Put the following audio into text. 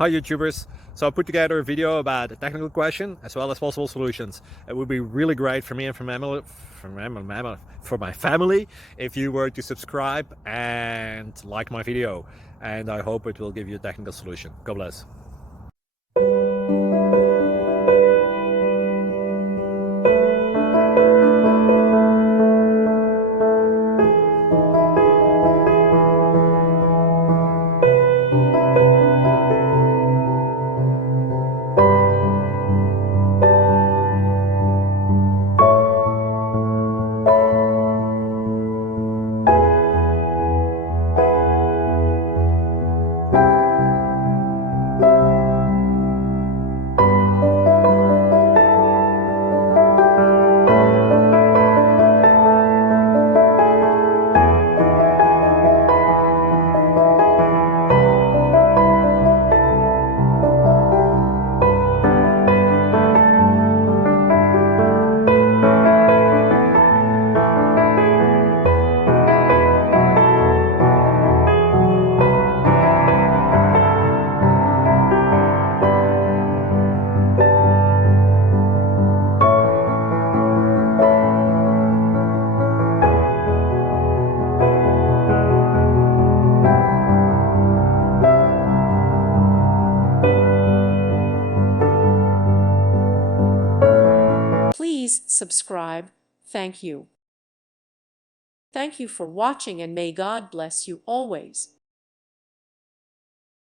Hi YouTubers! So I put together a video about a technical question as well as possible solutions. It would be really great for me and for my family if you were to subscribe and like my video, and I hope it will give you a technical solution. God bless. Please subscribe. Thank you. Thank you for watching, and may God bless you always.